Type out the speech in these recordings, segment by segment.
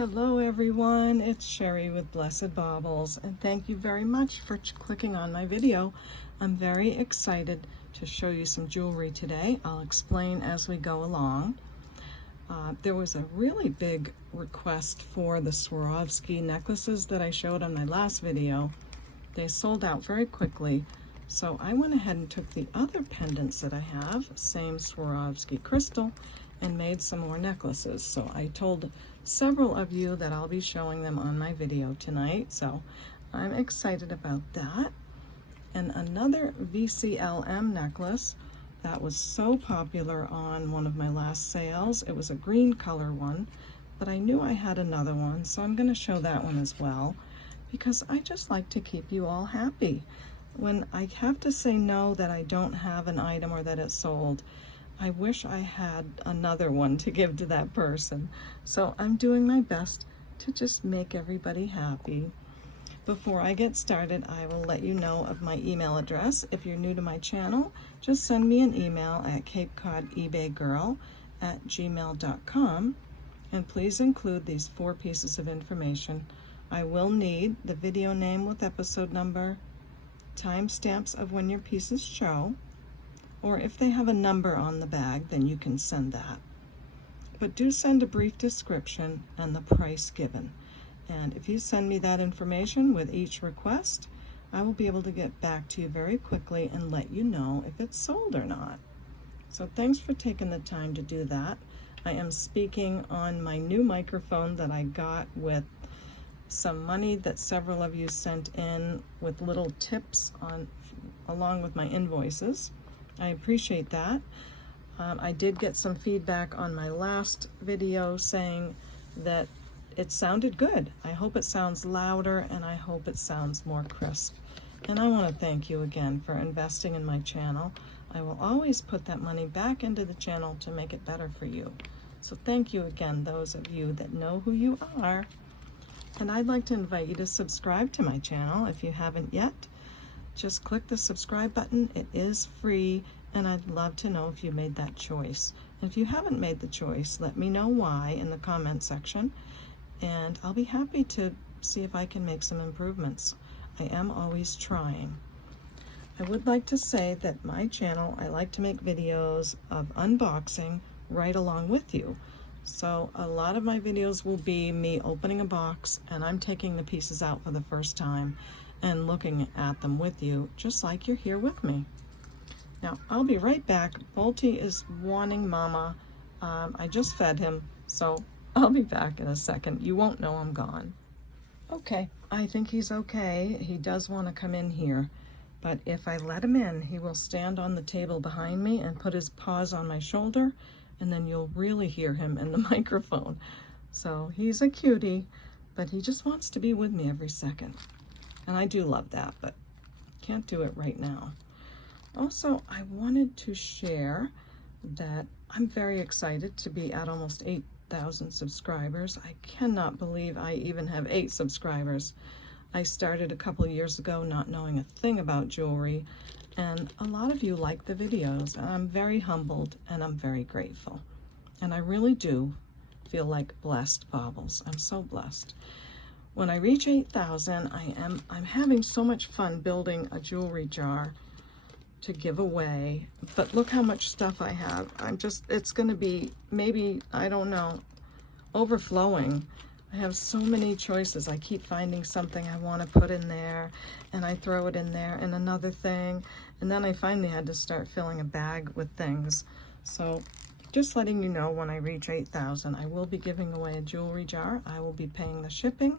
Hello everyone, it's Sherry with Blessed Baubles, and thank you very much for clicking on my video. I'm very excited to show you some jewelry today. I'll explain as we go along. There was a really big request for the Swarovski necklaces that I showed on my last video. They sold out very quickly, so I went ahead and took the other pendants that I have, same Swarovski crystal, and made some more necklaces. So I told several of you that I'll be showing them on my video tonight, so I'm excited about that. And another VCLM necklace that was so popular on one of my last sales. It was a green color one, but I knew I had another one, so I'm going to show that one as well, because I just like to keep you all happy. When I have to say no that I don't have an item or that it's sold, I wish I had another one to give to that person. So I'm doing my best to just make everybody happy. Before I get started, I will let you know of my email address. If you're new to my channel, just send me an email at CapeCodEbayGirl@gmail.com, and please include these 4 pieces of information. I will need the video name with episode number, timestamps of when your pieces show, or if they have a number on the bag, then you can send that. But do send a brief description and the price given. And if you send me that information with each request, I will be able to get back to you very quickly and let you know if it's sold or not. So thanks for taking the time to do that. I am speaking on my new microphone that I got with some money that several of you sent in with little tips on, along with my invoices. I appreciate that. I did get some feedback on my last video saying that it sounded good. I hope it sounds louder, and I hope it sounds more crisp. And I want to thank you again for investing in my channel. I will always put that money back into the channel to make it better for you. So thank you again, those of you that know who you are. And I'd like to invite you to subscribe to my channel if you haven't yet. Just click the subscribe button. It is free, and I'd love to know if you made that choice. And if you haven't made the choice, let me know why in the comment section, and I'll be happy to see if I can make some improvements. I am always trying. I would like to say that my channel, I like to make videos of unboxing right along with you. So a lot of my videos will be me opening a box, and I'm taking the pieces out for the first time and looking at them with you, just like you're here with me. Now, I'll be right back. Bolty is wanting mama. I just fed him, so I'll be back in a second. You won't know I'm gone. Okay, I think he's okay. He does want to come in here, but if I let him in, he will stand on the table behind me and put his paws on my shoulder, and then you'll really hear him in the microphone. So he's a cutie, but he just wants to be with me every second. And I do love that, but can't do it right now. Also, I wanted to share that I'm very excited to be at almost 8,000 subscribers. I cannot believe I even have 8 subscribers. I started a couple of years ago not knowing a thing about jewelry, and a lot of you like the videos, and I'm very humbled and I'm very grateful. And I really do feel like blessed, Baubles. I'm so blessed. When I reach 8,000, I'm having so much fun building a jewelry jar to give away. But look how much stuff I have. It's gonna be maybe, I don't know, overflowing. I have so many choices. I keep finding something I want to put in there, and I throw it in there, and another thing, and then I finally had to start filling a bag with things. So just letting you know, when I reach 8,000, I will be giving away a jewelry jar. I will be paying the shipping,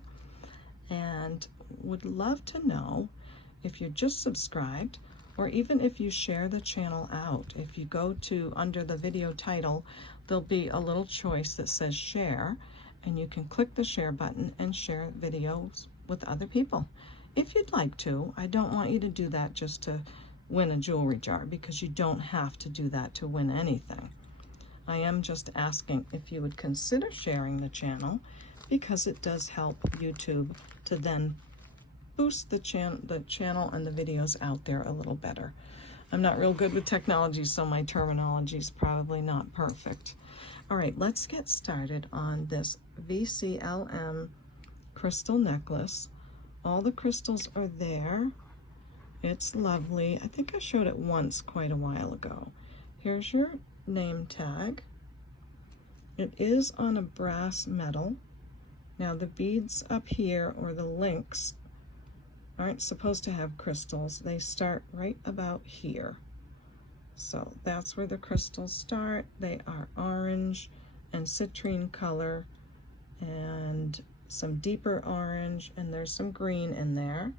and would love to know if you're just subscribed, or even if you share the channel out. If you go to under the video title, there'll be a little choice that says share, and you can click the share button and share videos with other people. If you'd like to, I don't want you to do that just to win a jewelry jar, because you don't have to do that to win anything. I am just asking if you would consider sharing the channel, because it does help YouTube to then boost the channel and the videos out there a little better. I'm not real good with technology, so my terminology is probably not perfect. All right, let's get started on this VCLM crystal necklace. All the crystals are there. It's lovely. I think I showed it once quite a while ago. Here's your name tag. It is on a brass metal. Now the beads up here, or the links, aren't supposed to have crystals. They start right about here. So that's where the crystals start. They are orange and citrine color and some deeper orange, and there's some green in there.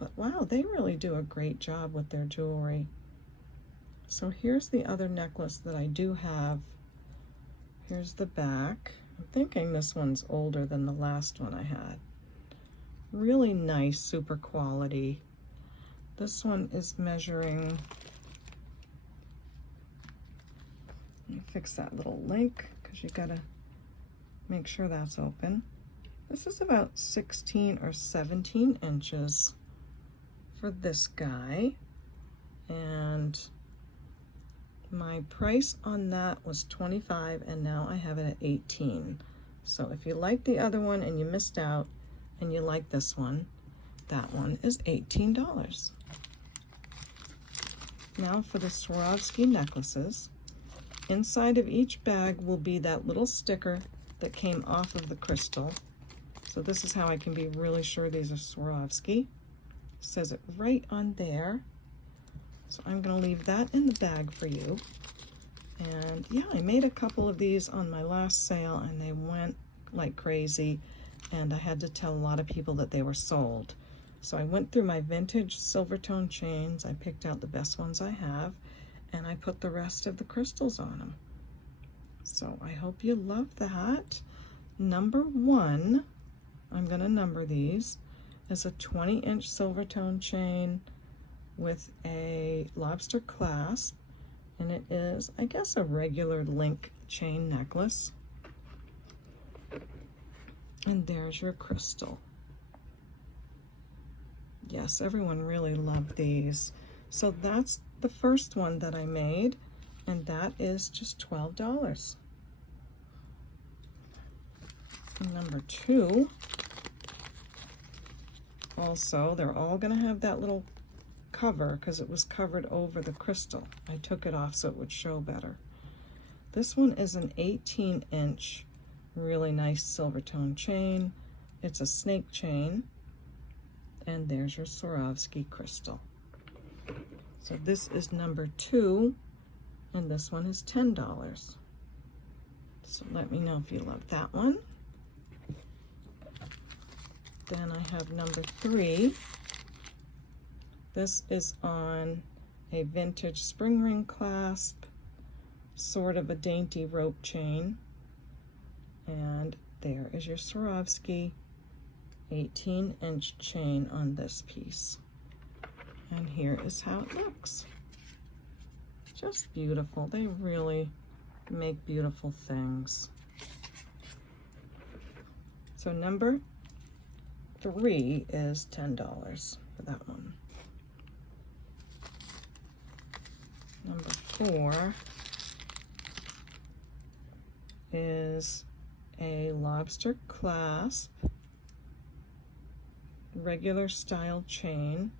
But wow, they really do a great job with their jewelry. So here's the other necklace that I do have. Here's the back. I'm thinking this one's older than the last one I had. Really nice, super quality. This one is measuring, let me fix that little link because you gotta make sure that's open. This is about 16 or 17 inches for this guy, and my price on that was $25, and now I have it at $18. So if you like the other one and you missed out and you like this one, that one is $18. Now for the Swarovski necklaces. Inside of each bag will be that little sticker that came off of the crystal. So this is how I can be really sure these are Swarovski. It says it right on there. So I'm going to leave that in the bag for you. And yeah, I made a couple of these on my last sale and they went like crazy, and I had to tell a lot of people that they were sold. So I went through my vintage silver tone chains, I picked out the best ones I have, and I put the rest of the crystals on them. So I hope you love that. Number 1, I'm going to number these, is a 20-inch silver tone chain with a lobster clasp, and it is, I guess, a regular link chain necklace. And there's your crystal. Yes, everyone really loved these. So that's the first one that I made, and that is just $12. And number 2, also, they're all going to have that little cover because it was covered over the crystal. I took it off so it would show better. This one is an 18-inch, really nice silver tone chain. It's a snake chain, and there's your Swarovski crystal. So this is number 2, and this one is $10. So let me know if you love that one. Then I have number 3. This is on a vintage spring ring clasp, sort of a dainty rope chain. And there is your Swarovski 18-inch chain on this piece. And here is how it looks. Just beautiful. They really make beautiful things. So number 3 is $10 for that one. Number 4 is a lobster clasp, regular style chain.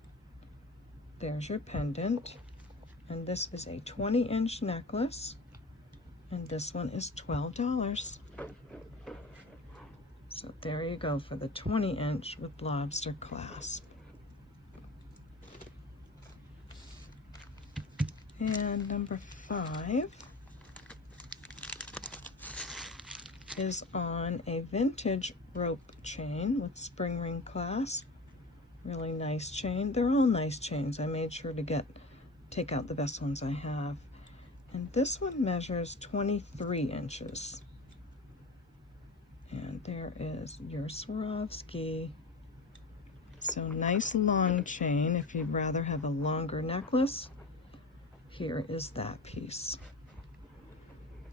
There's your pendant, and this is a 20-inch necklace, and this one is $12. So there you go for the 20-inch with lobster clasp. And number 5 is on a vintage rope chain with spring ring clasp. Really nice chain. They're all nice chains. I made sure to take out the best ones I have. And this one measures 23 inches. And there is your Swarovski. So nice long chain. If you'd rather have a longer necklace, here is that piece.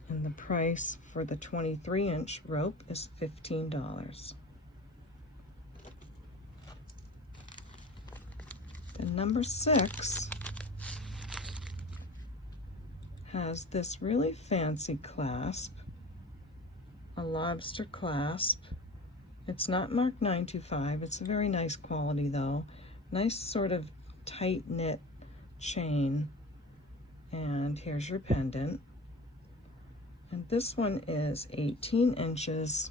And the price for the 23-inch rope is $15. Then number 6 has this really fancy clasp. a lobster clasp. It's not marked 925. It's a very nice quality though. Nice sort of tight knit chain. And here's your pendant. And this one is 18 inches.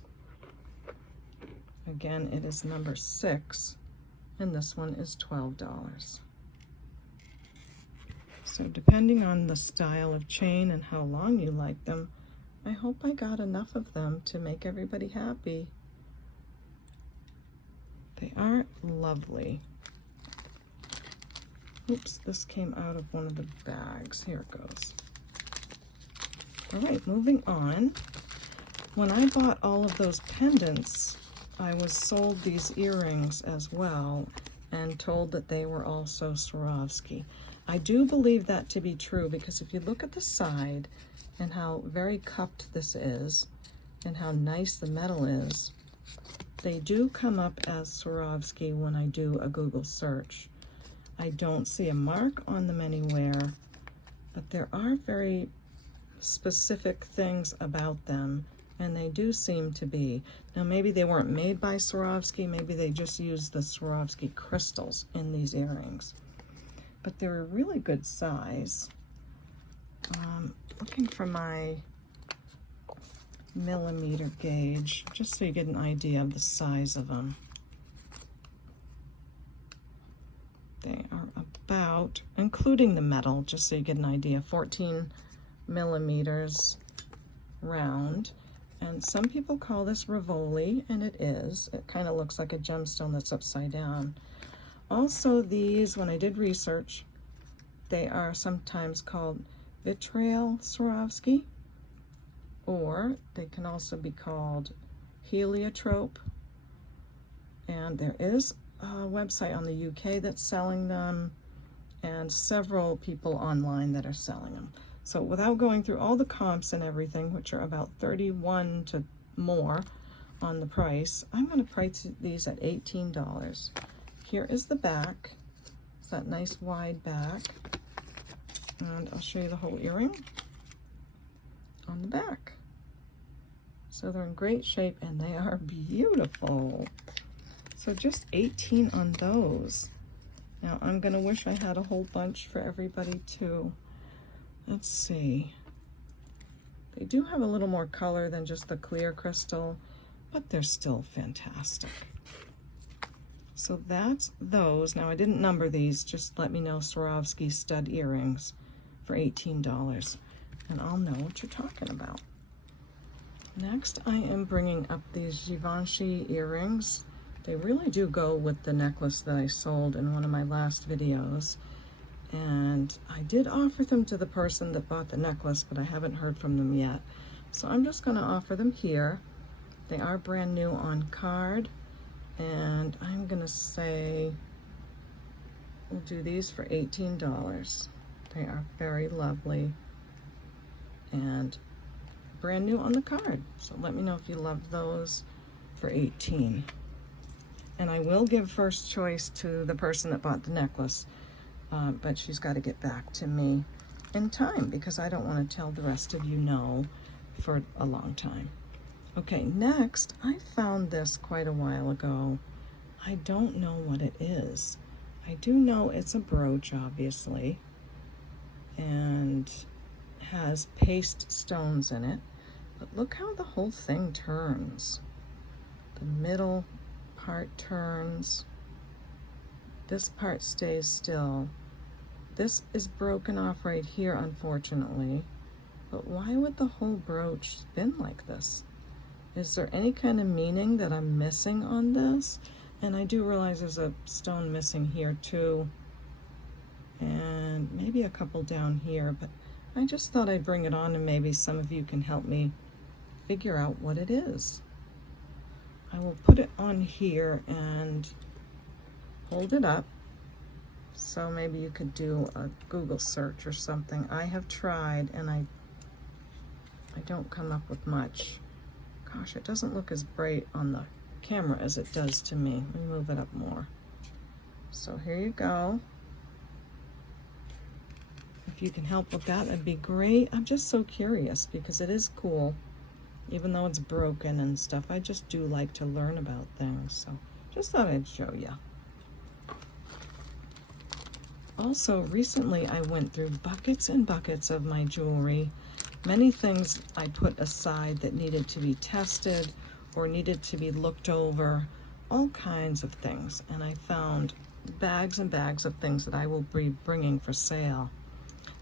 Again, it is number 6. And this one is $12. So depending on the style of chain and how long you like them, I hope I got enough of them to make everybody happy. They are lovely. Oops, this came out of one of the bags. Here it goes. All right, moving on. When I bought all of those pendants, I was sold these earrings as well and told that they were also Swarovski. I do believe that to be true because if you look at the side and how very cupped this is and how nice the metal is, they do come up as Swarovski when I do a Google search. I don't see a mark on them anywhere, but there are very specific things about them, and they do seem to be. Now maybe they weren't made by Swarovski, maybe they just used the Swarovski crystals in these earrings. But they're a really good size. Looking for my millimeter gauge, just so you get an idea of the size of them. They are about, including the metal, just so you get an idea, 14 millimeters round. And some people call this Rivoli, and it is. It kind of looks like a gemstone that's upside down. Also, these, when I did research, they are sometimes called vitriol Swarovski, or they can also be called heliotrope. And there is a website on the UK that's selling them, and several people online that are selling them. So without going through all the comps and everything, which are about 31 to more on the price, I'm going to price these at $18. Here is the back. It's that nice wide back. And I'll show you the whole earring on the back. So they're in great shape and they are beautiful. So just 18 on those. Now I'm gonna wish I had a whole bunch for everybody too. Let's see. They do have a little more color than just the clear crystal, but they're still fantastic. So that's those. Now I didn't number these, just let me know Swarovski stud earrings for $18, and I'll know what you're talking about. Next, I am bringing up these Givenchy earrings. They really do go with the necklace that I sold in one of my last videos. And I did offer them to the person that bought the necklace, but I haven't heard from them yet. So I'm just gonna offer them here. They are brand new on card. And I'm gonna say, we'll do these for $18. They are very lovely and brand new on the card. So let me know if you love those for $18. And I will give first choice to the person that bought the necklace, but she's got to get back to me in time because I don't want to tell the rest of you no for a long time. Okay, next, I found this quite a while ago. I don't know what it is. I do know it's a brooch, obviously, and has paste stones in it. But look how the whole thing turns. The middle part turns. This part stays still. This is broken off right here, unfortunately. But why would the whole brooch spin like this? Is there any kind of meaning that I'm missing on this? And I do realize there's a stone missing here too. And maybe a couple down here, but I just thought I'd bring it on and maybe some of you can help me figure out what it is. I will put it on here and hold it up. So maybe you could do a Google search or something. I have tried and I don't come up with much. Gosh, it doesn't look as bright on the camera as it does to me. Let me move it up more. So here you go. If you can help with that, that'd be great. I'm just so curious because it is cool. even though it's broken and stuff. I just do like to learn about things, so just thought I'd show you. Also, recently I went through buckets and buckets of my jewelry. Many things I put aside that needed to be tested or needed to be looked over, all kinds of things. And I found bags and bags of things that I will be bringing for sale.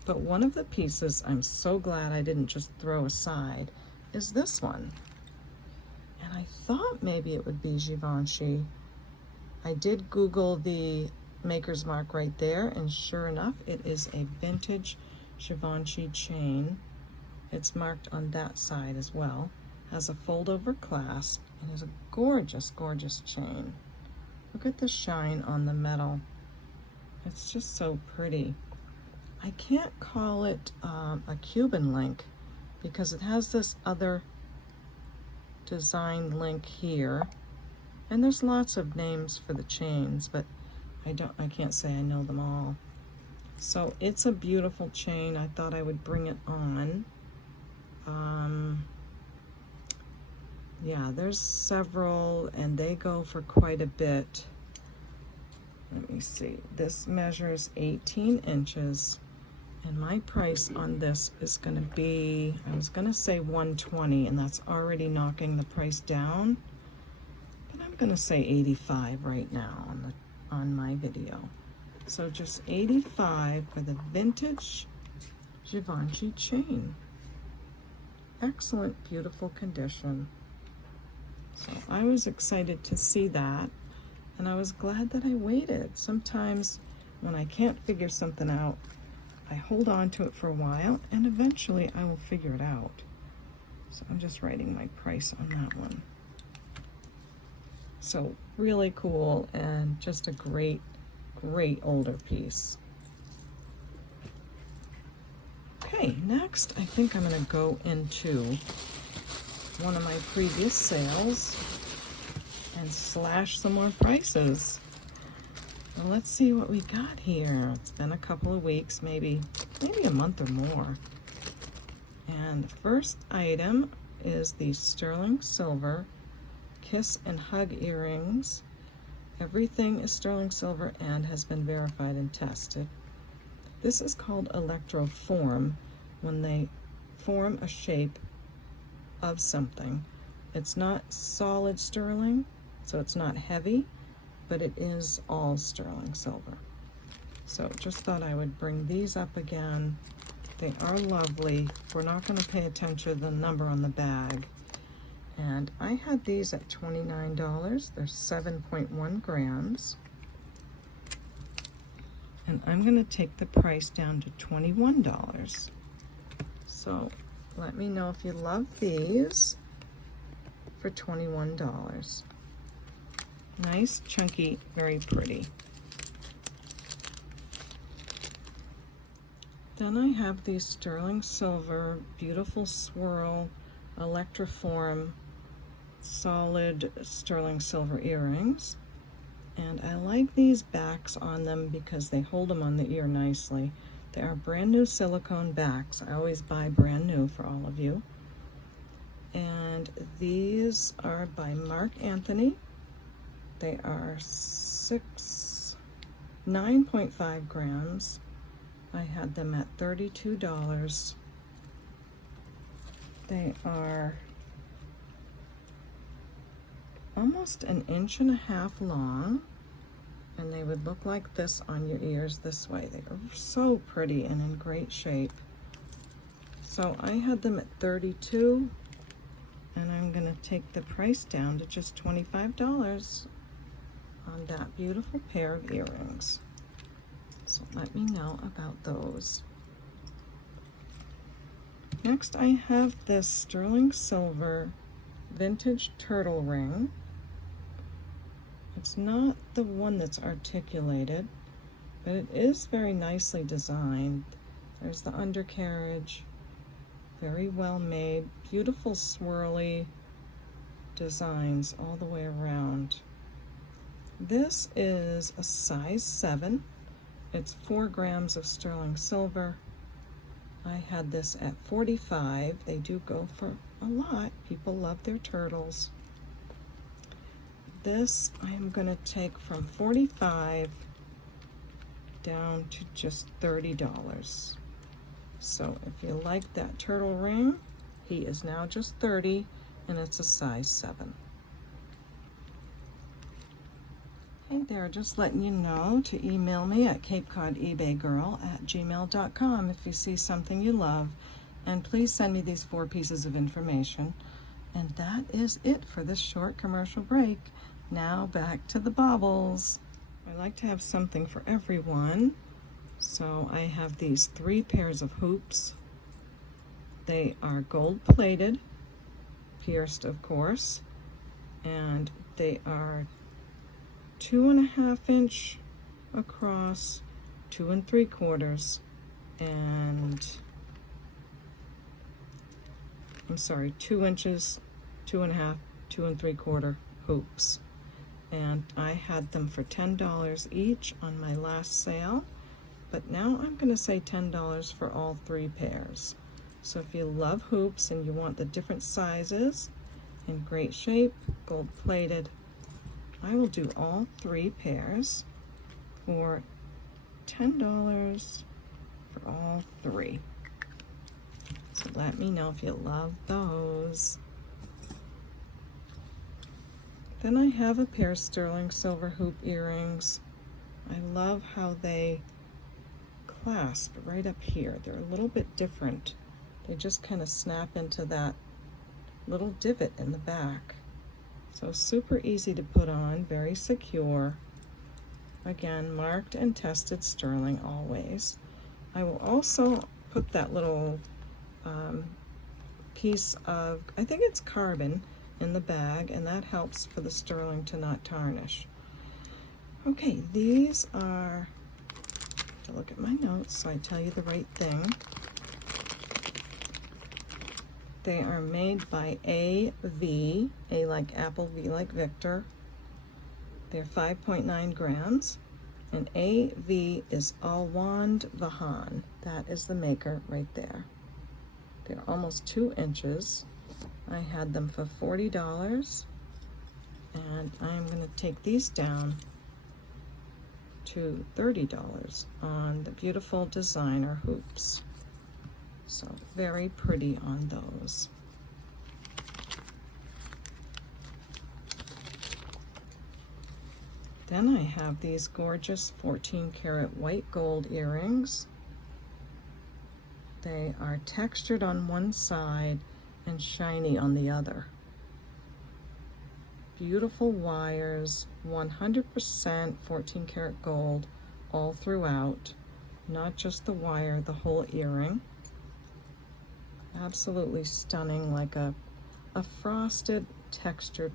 But one of the pieces I'm so glad I didn't just throw aside is this one. And I thought maybe it would be Givenchy. I did Google the maker's mark right there, and sure enough, it is a vintage Givenchy chain. It's marked on that side as well. Has a fold-over clasp and is a gorgeous, gorgeous chain. Look at the shine on the metal. It's just so pretty. I can't call it a Cuban link because it has this other design link here. And there's lots of names for the chains, but I can't say I know them all. So it's a beautiful chain. I thought I would bring it on. Yeah, there's several and they go for quite a bit. Let me see. This measures 18 inches and my price on this is going to be, I was going to say $120, and that's already knocking the price down. But I'm going to say $85 right now on my video. So just $85 for the vintage Givenchy chain. Excellent, beautiful condition. So I was excited to see that, and I was glad that I waited. Sometimes when I can't figure something out, I hold on to it for a while, and eventually I will figure it out. So I'm just writing my price on that one. So really cool, and just a great, great older piece. Okay, next I think I'm going to go into one of my previous sales and slash some more prices. Well, let's see what we got here. It's been a couple of weeks, maybe a month or more. And the first item is the sterling silver kiss and hug earrings. Everything is sterling silver and has been verified and tested. This is called electroform, when they form a shape of something. It's not solid sterling, so it's not heavy, but it is all sterling silver. So just thought I would bring these up again. They are lovely. We're not going to pay attention to the number on the bag. And I had these at $29. They're 7.1 grams. And I'm going to take the price down to $21. So let me know if you love these for $21. Nice, chunky, very pretty. Then I have these sterling silver, beautiful swirl, electroform, solid sterling silver earrings. And I like these backs on them because they hold them on the ear nicely. They are brand new silicone backs. I always buy brand new for all of you. And these are by Mark Anthony. They are 9.5 grams. I had them at $32. They are almost 1.5 inches long, and they would look like this on your ears this way. They are so pretty and in great shape. So I had them at $32, and I'm going to take the price down to just $25 on that beautiful pair of earrings. So let me know about those. Next I have this sterling silver vintage turtle ring. It's not the one that's articulated, but it is very nicely designed. There's the undercarriage, very well made, beautiful swirly designs all the way around. This is a size 7. It's 4 grams of sterling silver. I had this at 45. They do go for a lot. People love their turtles. This I am going to take from 45 down to just $30. So if you like that turtle ring, he is now just 30 and it's a size 7. Hey there, just letting you know to email me at CapeCodEbayGirl@gmail.com if you see something you love, and please send me these 4 pieces of information. And that is it for this short commercial break. Now back to the baubles. I like to have something for everyone, so I have these 3 pairs of hoops. They are gold plated, pierced of course, and they are 2.5 inch across, 2 3/4, and I'm sorry, 2 inches, 2.5, 2 3/4 hoops. And I had them for $10 each on my last sale, but now I'm going to say $10 for all 3 pairs. So if you love hoops and you want the different sizes in great shape, gold plated, I will do all 3 pairs for $10 for all 3. So let me know if you love those. Then I have a pair of sterling silver hoop earrings. I love how they clasp right up here. They're a little bit different. They just kind of snap into that little divot in the back. So super easy to put on, very secure. Again, marked and tested sterling always. I will also put that little piece of, I think it's carbon, in the bag, and that helps for the sterling to not tarnish. Okay, these are, to look at my notes so I tell you the right thing. They are made by AV, A like Apple, V like Victor. They're 5.9 grams, and AV is Alwand Vahan. That is the maker right there. They're almost 2 inches. I had them for $40, and I'm going to take these down to $30 on the beautiful designer hoops. So very pretty on those. Then I have these gorgeous 14 karat white gold earrings. They are textured on one side and shiny on the other. Beautiful wires, 100% 14 karat gold all throughout, not just the wire, the whole earring. Absolutely stunning, like a frosted textured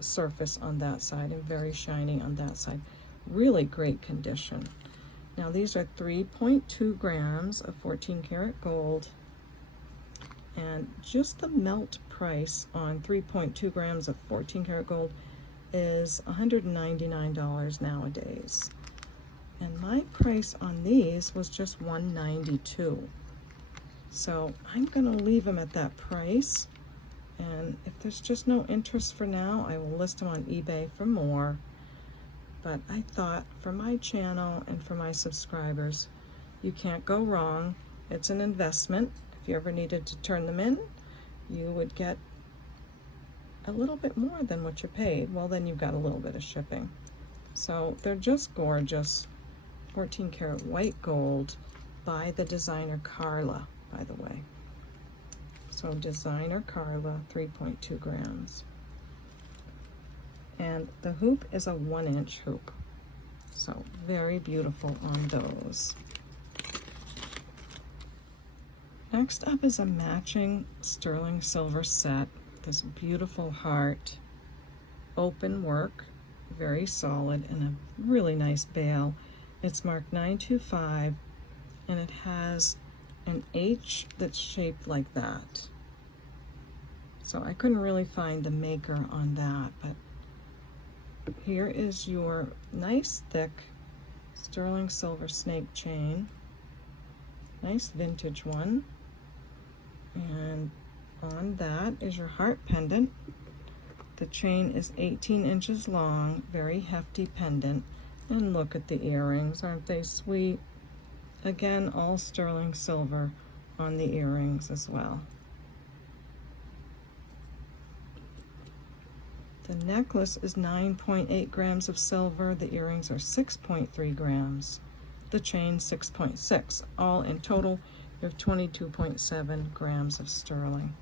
surface on that side, and very shiny on that side. Really great condition. Now these are 3.2 grams of 14 karat gold, and just the melt price on 3.2 grams of 14 karat gold is $199 nowadays. And my price on these was just $192. So I'm gonna leave them at that price. And if there's just no interest for now, I will list them on eBay for more. But I thought for my channel and for my subscribers, you can't go wrong. It's an investment. If you ever needed to turn them in, you would get a little bit more than what you paid. Well, then you've got a little bit of shipping. So they're just gorgeous. 14 karat white gold by the designer Carla, by the way. So designer Carla, 3.2 grams. And the hoop is a 1 inch hoop. So very beautiful on those. Next up is a matching sterling silver set. This beautiful heart, open work, very solid, and a really nice bail. It's marked 925, and it has an H that's shaped like that. So I couldn't really find the maker on that, but here is your nice thick sterling silver snake chain. Nice vintage one. And on that is your heart pendant. The chain is 18 inches long, very hefty pendant. And look at the earrings, aren't they sweet? Again, all sterling silver on the earrings as well. The necklace is 9.8 grams of silver. The earrings are 6.3 grams. The chain 6.6. All in total, you have 22.7 grams of sterling.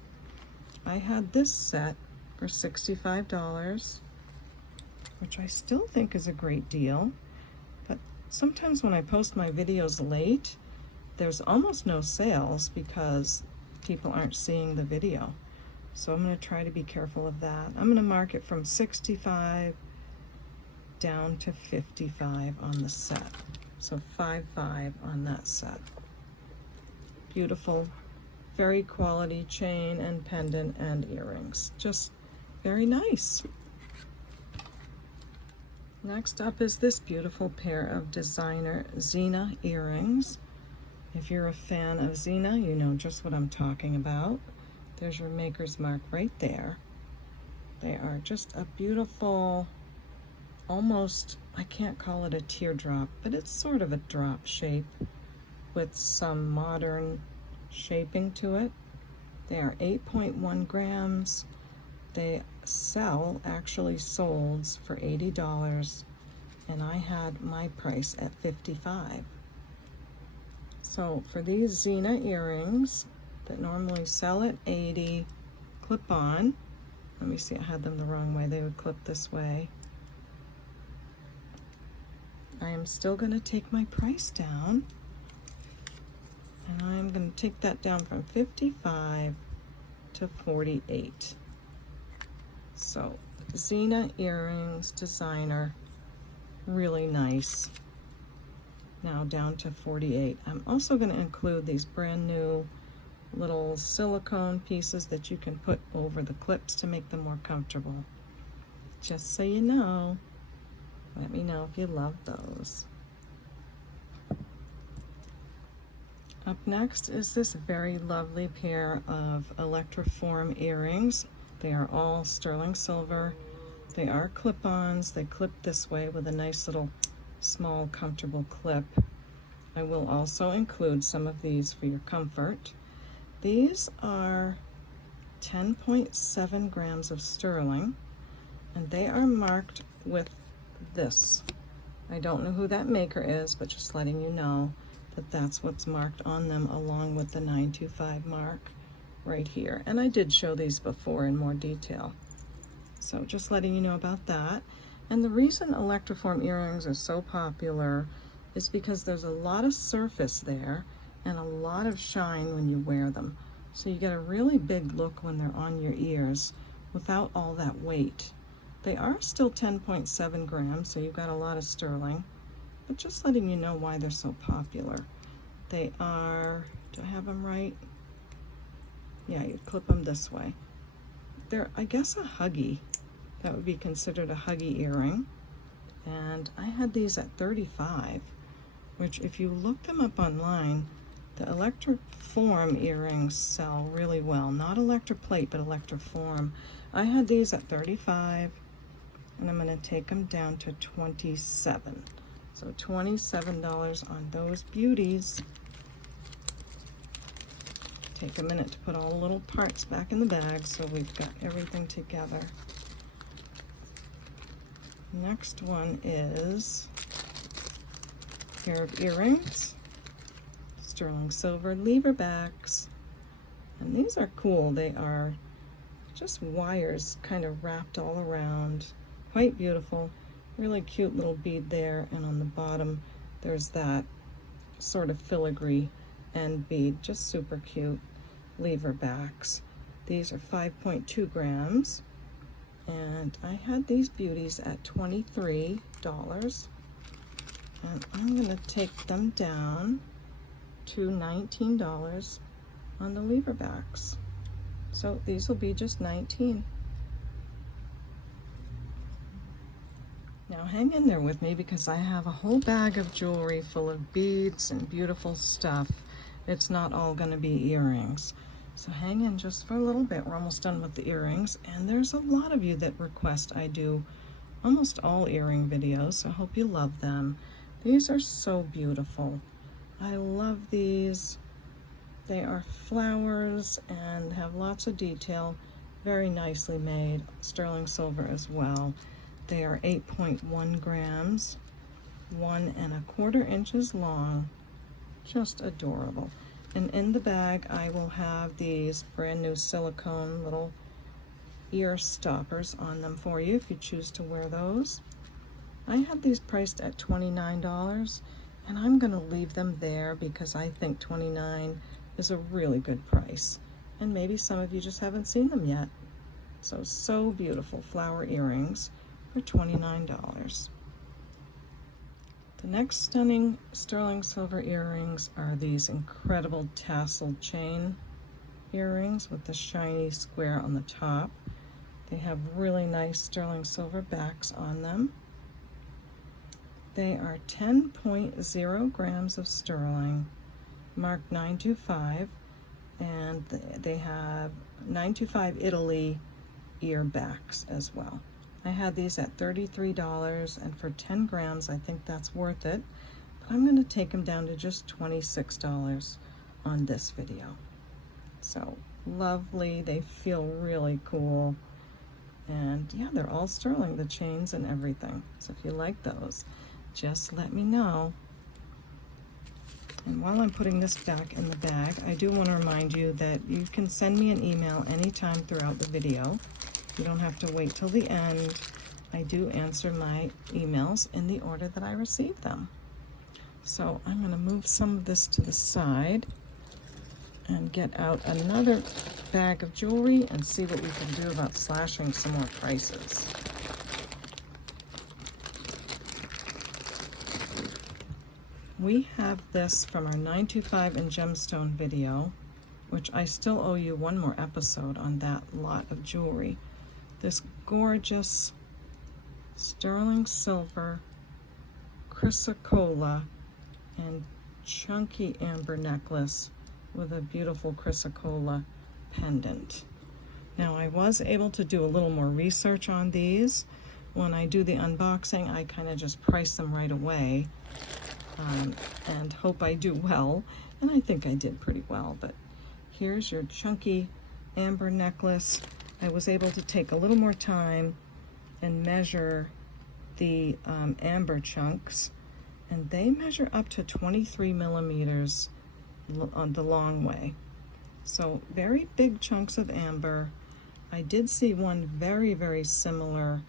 I had this set for $65, which I still think is a great deal. But sometimes when I post my videos late, there's almost no sales because people aren't seeing the video. So I'm going to try to be careful of that. I'm going to mark it from 65 down to 55 on the set. So 55 on that set. Beautiful, very quality chain and pendant and earrings. Just very nice. Next up is this beautiful pair of designer Zena earrings. If you're a fan of Zena, you know just what I'm talking about. There's your maker's mark right there. They are just a beautiful, almost, I can't call it a teardrop, but it's sort of a drop shape with some modern shaping to it. They are 8.1 grams. They sell, actually sold for $80, and I had my price at $55. So for these Zena earrings that normally sell at $80, clip on. Let me see, I had them the wrong way. They would clip this way. I am still going to take my price down, and I'm going to take that down from 55 to 48. So Zena earrings, designer, really nice. Now down to 48. I'm also going to include these brand new little silicone pieces that you can put over the clips to make them more comfortable. Just so you know. Let me know if you love those. Up next is this very lovely pair of electroform earrings. They are all sterling silver. They are clip-ons. They clip this way with a nice little small comfortable clip. I will also include some of these for your comfort. These are 10.7 grams of sterling, and they are marked with this. I don't know who that maker is, but just letting you know that that's what's marked on them, along with the 925 mark right here. And I did show these before in more detail. So just letting you know about that. And the reason electroform earrings are so popular is because there's a lot of surface there and a lot of shine when you wear them. So you get a really big look when they're on your ears without all that weight. They are still 10.7 grams, so you've got a lot of sterling, but just letting you know why they're so popular. They are, do I have them right? Yeah, you clip them this way. They're, I guess, a huggy. That would be considered a huggy earring. And I had these at $35, which if you look them up online, the electroform earrings sell really well. Not electroplate, but electroform. I had these at $35, and I'm going to take them down to $27. So $27 on those beauties. Take a minute to put all the little parts back in the bag so we've got everything together. Next one is a pair of earrings, sterling silver lever backs, and these are cool. They are just wires kind of wrapped all around, quite beautiful. Really cute little bead there, and on the bottom there's that sort of filigree end bead, just super cute. Lever backs. These are 5.2 grams. And I had these beauties at $23, and I'm going to take them down to $19 on the lever backs. So these will be just $19. Now hang in there with me because I have a whole bag of jewelry full of beads and beautiful stuff, It's not all gonna be earrings. So hang in just for a little bit. We're almost done with the earrings, and there's a lot of you that request I do almost all earring videos, so I hope you love them. These are so beautiful. I love these. They are flowers and have lots of detail. Very nicely made. Sterling silver as well. They are 8.1 grams, 1¼ inches long. Just adorable. And in the bag, I will have these brand new silicone little ear stoppers on them for you if you choose to wear those. I had these priced at $29, and I'm going to leave them there because I think $29 is a really good price. And maybe some of you just haven't seen them yet. So beautiful flower earrings for $29. The next stunning sterling silver earrings are these incredible tassel chain earrings with the shiny square on the top. They have really nice sterling silver backs on them. They are 10.0 grams of sterling, marked 925, and they have 925 Italy ear backs as well. I had these at $33, and for 10 grams, I think that's worth it. But I'm going to take them down to just $26 on this video. So lovely. They feel really cool. And yeah, they're all sterling, the chains and everything. So if you like those, just let me know. And while I'm putting this back in the bag, I do want to remind you that you can send me an email anytime throughout the video. You don't have to wait till the end. I do answer my emails in the order that I receive them. So I'm going to move some of this to the side and get out another bag of jewelry and see what we can do about slashing some more prices. We have this from our 925 and Gemstone video, which I still owe you one more episode on that lot of jewelry. This gorgeous sterling silver chrysocolla and chunky amber necklace with a beautiful chrysocolla pendant. Now I was able to do a little more research on these. When I do the unboxing, I kind of just price them right away and hope I do well, and I think I did pretty well. But here's your chunky amber necklace. I was able to take a little more time and measure the amber chunks, and they measure up to 23 millimeters on the long way. So very big chunks of amber. I did see one very similar,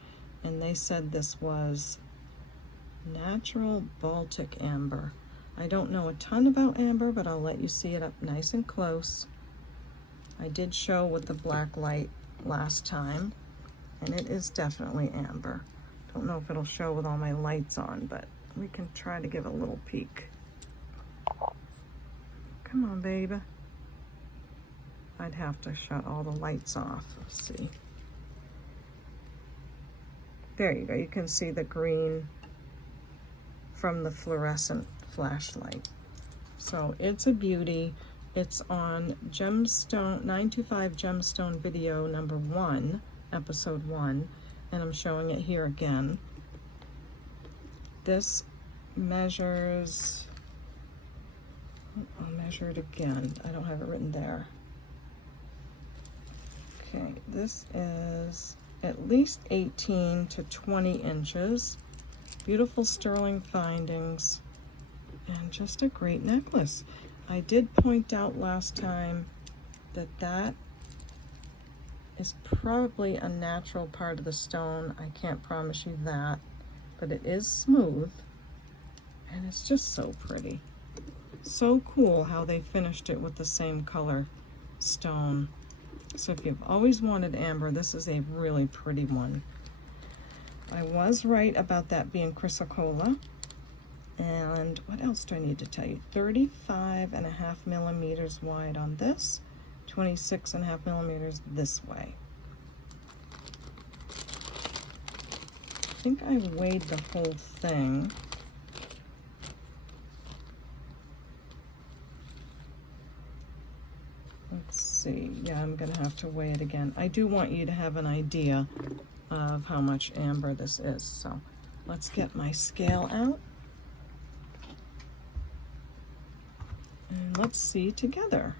and they said this was natural Baltic amber. I don't know a ton about amber, but I'll let you see it up nice and close. I did show with the black light last time, and it is definitely amber. Don't know if it'll show with all my lights on, but we can try to give a little peek. Come on, baby. I'd have to shut all the lights off. Let's see. There you go. You can see the green from the fluorescent flashlight. So it's a beauty. It's on Gemstone, 925 Gemstone video number 1, episode 1, and I'm showing it here again. This measures, I'll measure it again. I don't have it written there. Okay, this is at least 18 to 20 inches. Beautiful sterling findings, and just a great necklace. I did point out last time that that is probably a natural part of the stone. I can't promise you that, but it is smooth, and it's just so pretty. So cool how they finished it with the same color stone. So if you've always wanted amber, this is a really pretty one. I was right about that being chrysocolla. And what else do I need to tell you? 35.5 millimeters wide on this, 26.5 millimeters this way. I think I weighed the whole thing. see. Yeah, I'm gonna have to weigh it again. I do want you to have an idea of how much amber this is. So let's get my scale out. And let's see together.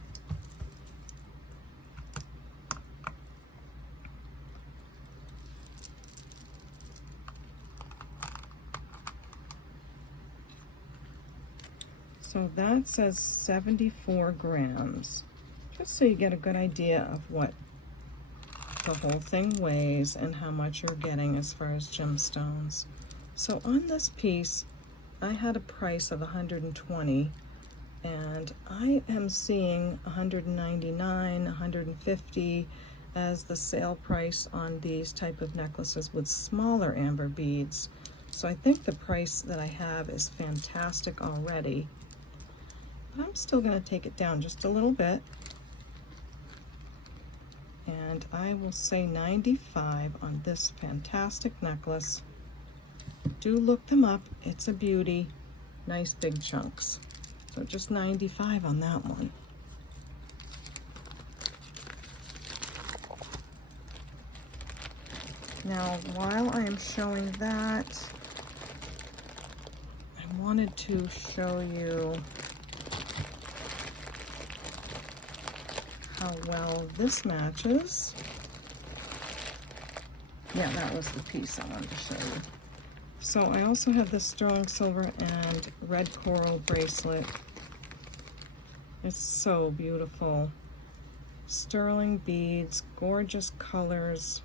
So that says 74 grams, just so you get a good idea of what the whole thing weighs and how much you're getting as far as gemstones. So on this piece, I had a price of $120, and I am seeing $199, $150 as the sale price on these type of necklaces with smaller amber beads. So I think the price that I have is fantastic already. But I'm still going to take it down just a little bit, and I will say 95 on this fantastic necklace. Do look them up, it's a beauty, nice big chunks. So just 95 on that one. Now, while I am showing that, I wanted to show you how well this matches. Yeah, that was the piece I wanted to show you. So I also have this sterling silver and red coral bracelet. It's so beautiful. Sterling beads, gorgeous colors.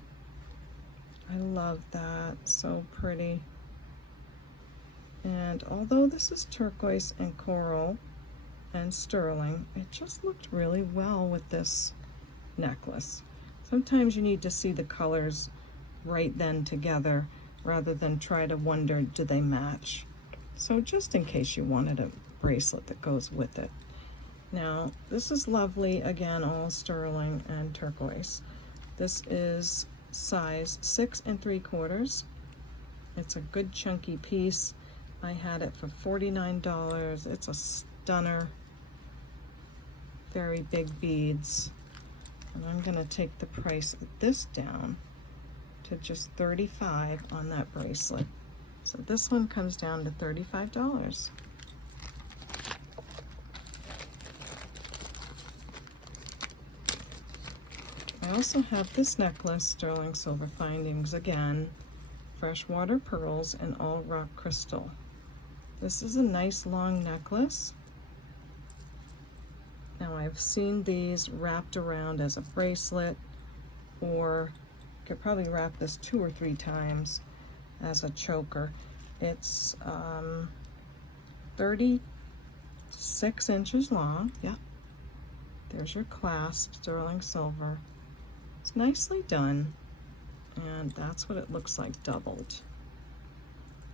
I love that, so pretty. And although this is turquoise and coral and sterling, it just looked really well with this necklace. Sometimes you need to see the colors right then together rather than try to wonder, do they match? So just in case you wanted a bracelet that goes with it. Now, this is lovely, again, all sterling and turquoise. This is size 6 3/4. It's a good chunky piece. I had it for $49. It's a stunner. Very big beads. And I'm gonna take the price of this down to just $35 on that bracelet. So this one comes down to $35. I also have this necklace, sterling silver findings again, freshwater pearls and all rock crystal. This is a nice long necklace. Now I've seen these wrapped around as a bracelet, or you could probably wrap this 2 or 3 times as a choker. It's 36 inches long. Yeah, there's your clasp, sterling silver. It's nicely done, and that's what it looks like doubled.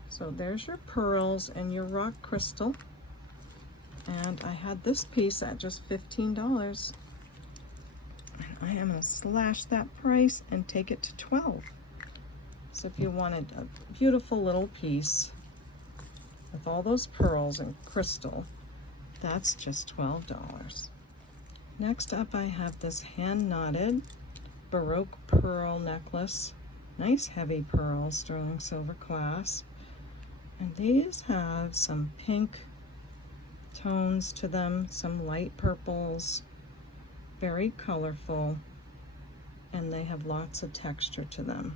So there's your pearls and your rock crystal. And I had this piece at just $15. And I am going to slash that price and take it to $12. So if you wanted a beautiful little piece with all those pearls and crystal, that's just $12. Next up, I have this hand-knotted Baroque pearl necklace. Nice heavy pearls, sterling silver clasp. And these have some pink tones to them, some light purples, very colorful, and they have lots of texture to them.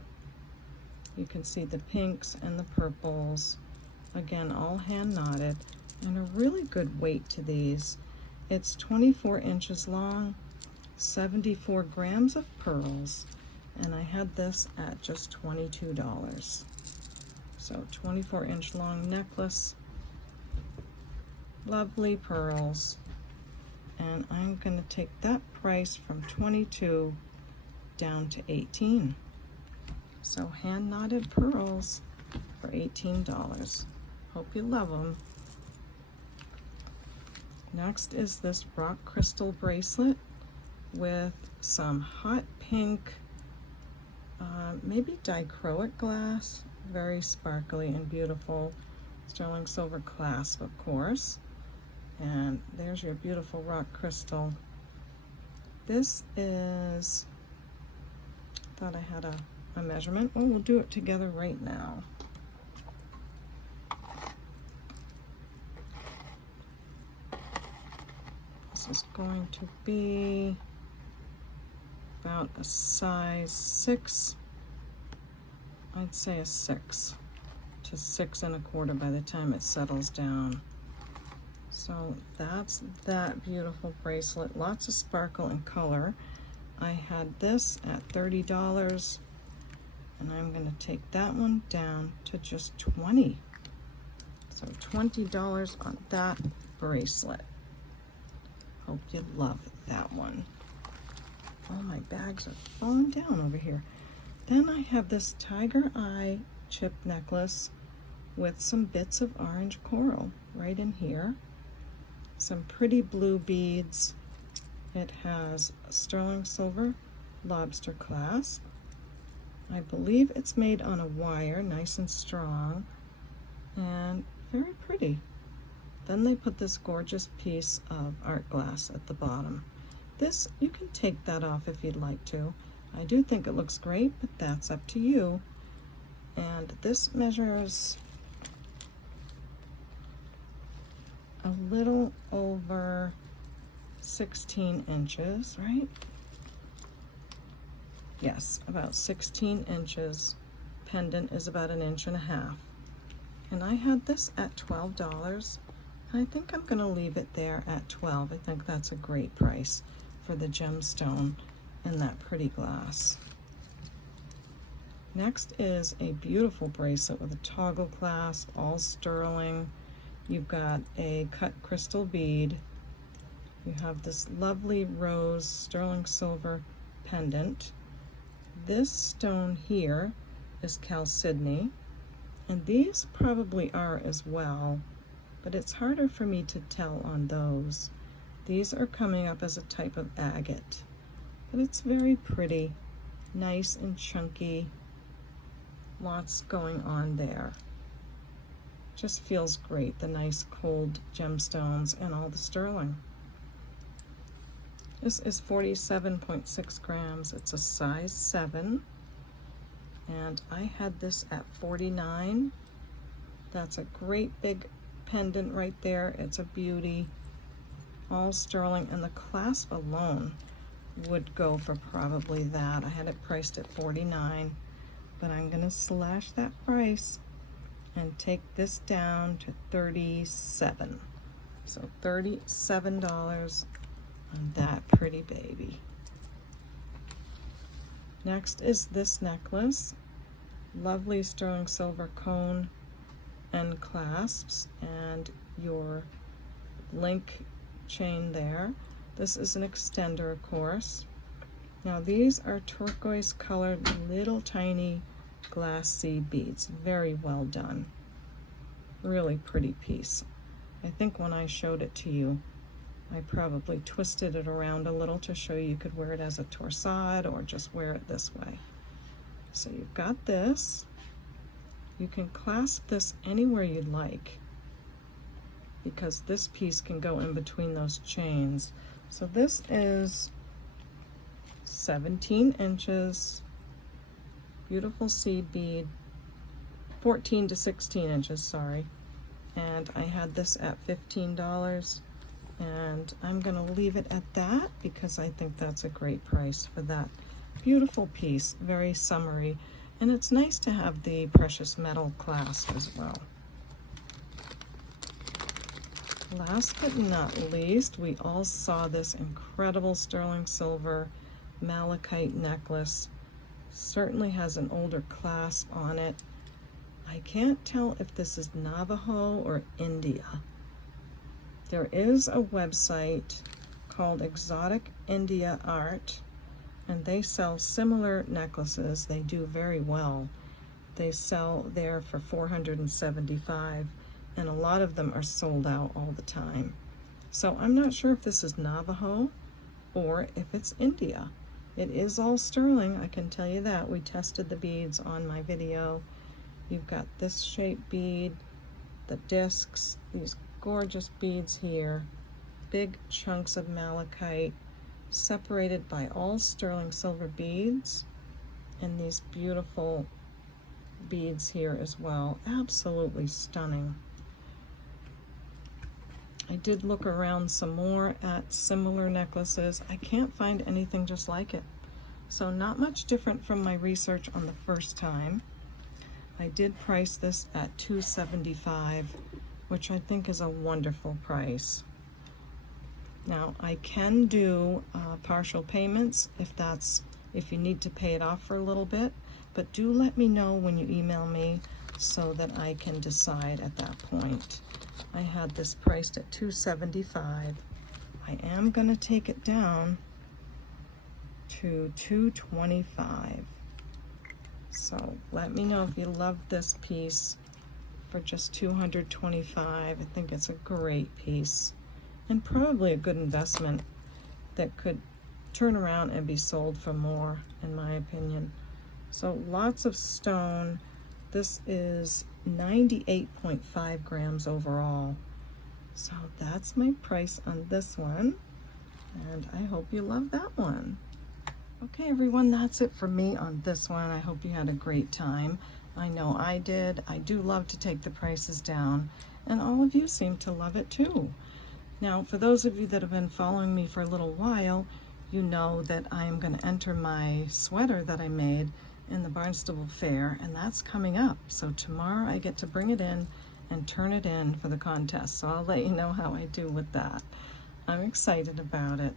You can see the pinks and the purples, again all hand knotted, and a really good weight to these. It's 24 inches long, 74 grams of pearls, and I had this at just $22. So 24-inch long necklace, lovely pearls, and I'm going to take that price from $22 down to $18. So hand knotted pearls for $18. Hope you love them. Next is this rock crystal bracelet with some hot pink, maybe dichroic glass, very sparkly and beautiful, sterling silver clasp, of course. And there's your beautiful rock crystal This is, thought I had a measurement. Oh, we'll do it together right now. This is going to be about a size 6. I'd say a 6 to 6 1/4 by the time it settles down. So that's that beautiful bracelet. Lots of sparkle and color. I had this at $30, and I'm going to take that one down to just $20. So $20 on that bracelet. Hope you love that one. Oh, my bags are falling down over here. Then I have this tiger eye chip necklace with some bits of orange coral right in here. Some pretty blue beads. It has a sterling silver lobster clasp. I believe it's made on a wire, nice and strong, and very pretty. Then they put this gorgeous piece of art glass at the bottom. This, you can take that off if you'd like to. I do think it looks great, but that's up to you. And this measures a little over 16 inches, right? Yes, about 16 inches. Pendant is about 1.5 inches. And I had this at $12. I think I'm going to leave it there at $12. I think that's a great price for the gemstone and that pretty glass. Next is a beautiful bracelet with a toggle clasp, all sterling. You've got a cut crystal bead. You have this lovely rose sterling silver pendant. This stone here is chalcedony, and these probably are as well, but it's harder for me to tell on those. These are coming up as a type of agate, but it's very pretty, nice and chunky. Lots going on there. Just feels great, the nice cold gemstones and all the sterling. This is 47.6 grams. It's a size 7, and I had this at $49. That's a great big pendant right there. It's a beauty, all sterling, and the clasp alone would go for probably that. I had it priced at $49, but I'm gonna slash that price and take this down to $37. So $37 on that pretty baby. Next is this necklace. Lovely sterling silver cone and clasps, and your link chain there. This is an extender, of course. Now these are turquoise colored little tiny glass seed beads. Very well done. Really pretty piece. I think when I showed it to you, I probably twisted it around a little to show you could wear it as a torsade or just wear it this way. So you've got this. You can clasp this anywhere you'd like, because this piece can go in between those chains. So this is 17 inches, beautiful seed bead, 14 to 16 inches, sorry. And I had this at $15. And I'm going to leave it at that because I think that's a great price for that beautiful piece. Very summery, and it's nice to have the precious metal clasp as well. Last but not least, we all saw this incredible sterling silver malachite necklace. Certainly has an older clasp on it. I can't tell if this is Navajo or India. There is a website called Exotic India Art, and they sell similar necklaces. They do very well. They sell there for $475, and a lot of them are sold out all the time. So I'm not sure if this is Navajo or if it's India. It is all sterling, I can tell you that. We tested the beads on my video. You've got this shaped bead, the discs, these gorgeous beads here, big chunks of malachite, separated by all sterling silver beads, and these beautiful beads here as well. Absolutely stunning. I did look around some more at similar necklaces. I can't find anything just like it. So not much different from my research on the first time. I did price this at $275, which I think is a wonderful price. Now I can do partial payments if you need to pay it off for a little bit, but do let me know when you email me so that I can decide at that point. I had this priced at $275. I am going to take it down to $225. So let me know if you love this piece for just $225. I think it's a great piece and probably a good investment that could turn around and be sold for more, in my opinion. So lots of stone. This is 98.5 grams overall. So that's my price on this one, and I hope you love that one. Okay everyone, that's it for me on this one. I hope you had a great time. I know I did. I do love to take the prices down, and all of you seem to love it too. Now, for those of you that have been following me for a little while, you know that I am going to enter my sweater that I made in the Barnstable Fair, and that's coming up. So tomorrow I get to bring it in and turn it in for the contest. So I'll let you know how I do with that. I'm excited about it.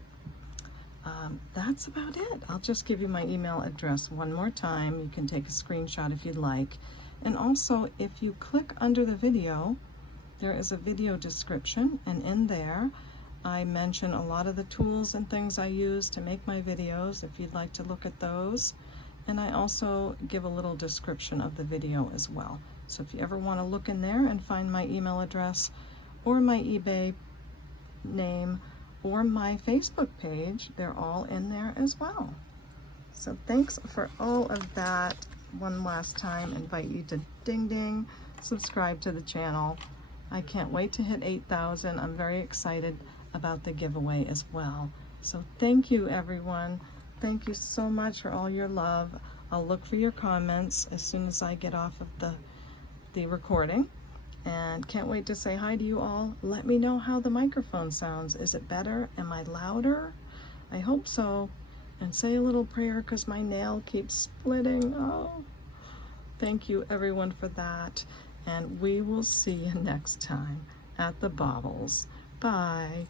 That's about it. I'll just give you my email address one more time. You can take a screenshot if you'd like. And also, if you click under the video, there is a video description, and in there I mention a lot of the tools and things I use to make my videos, if you'd like to look at those. And I also give a little description of the video as well. So if you ever want to look in there and find my email address or my eBay name or my Facebook page, they're all in there as well. So thanks for all of that. One last time, invite you to ding ding, subscribe to the channel. I can't wait to hit 8,000. I'm very excited about the giveaway as well. So thank you everyone. Thank you so much for all your love. I'll look for your comments as soon as I get off of the recording. And can't wait to say hi to you all. Let me know how the microphone sounds. Is it better? Am I louder? I hope so. And say a little prayer because my nail keeps splitting. Oh, thank you everyone for that. And we will see you next time at the Baubles. Bye.